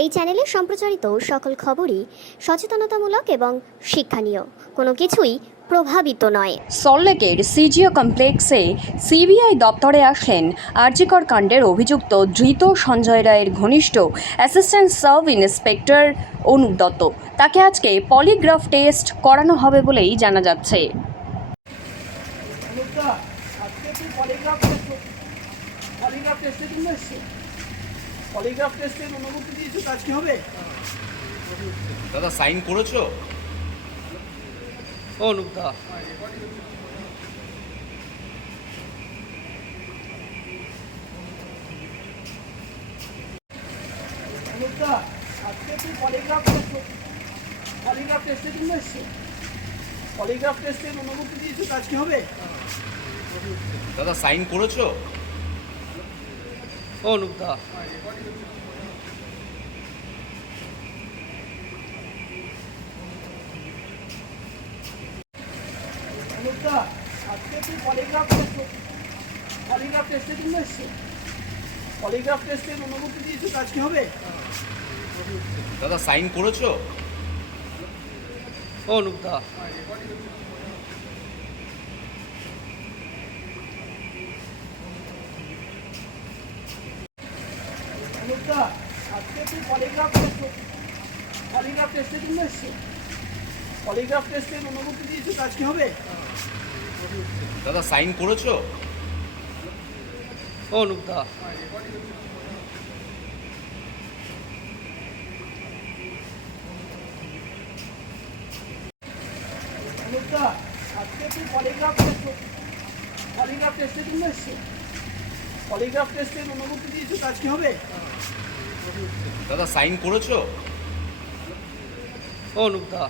এই চ্যানেলে সম্প্রচারিত সকল খবরই সচেতনতামূলক এবং শিক্ষণীয়, কোনো কিছুই প্রভাবিত নয়। সল্টলেকের সিজিও কমপ্লেক্সে সিবিআই দপ্তরে আসলেন আরজিকর কাণ্ডের অভিযুক্ত ধৃত সঞ্জয় রায়ের ঘনিষ্ঠ assistant sub inspector Anup Dutta. তাকে আজকে পলিগ্রাফ টেস্ট করানো হবে বলেই জানা যাচ্ছে। পলিগ্রাফ টেস্টের অনুমতি দিয়েছো, কাজ কি হবে? দাদা সাইন করেছো? অনুপদা অনুপদা আজকে তুই পলিগ্রাফ টেস্টের জন্য এসছো। পলিগ্রাফ টেস্টের অনুমতি দিয়েছো, কাজ কি হবে? দাদা সাইন করেছো? অনুপদা অনুপদা আজকে তুই পলিগ্রাফ টেস্টের জন্য এসছো। পলিগ্রাফ টেস্টের অনুমতি দিয়েছো, কাজ কি হবে? দাদা সাইন করেছো? অনুপদা অনুপদা আজকে তুই পলিগ্রাফ টেস্টের জন্য এসছো। পলিগ্রাফ টেস্টের অনুমতি দিয়েছো, কাজ কি হবে? দাদা সাইন করেছো? অনুপদা অনুপদা আজকে তুই পলিগ্রাফ টেস্টের জন্য এসছো। পলিগ্রাফ টেস্টের অনুমতি দিয়েছো, কাজ কি হবে? দাদা সাইন করেছো? অনুপদা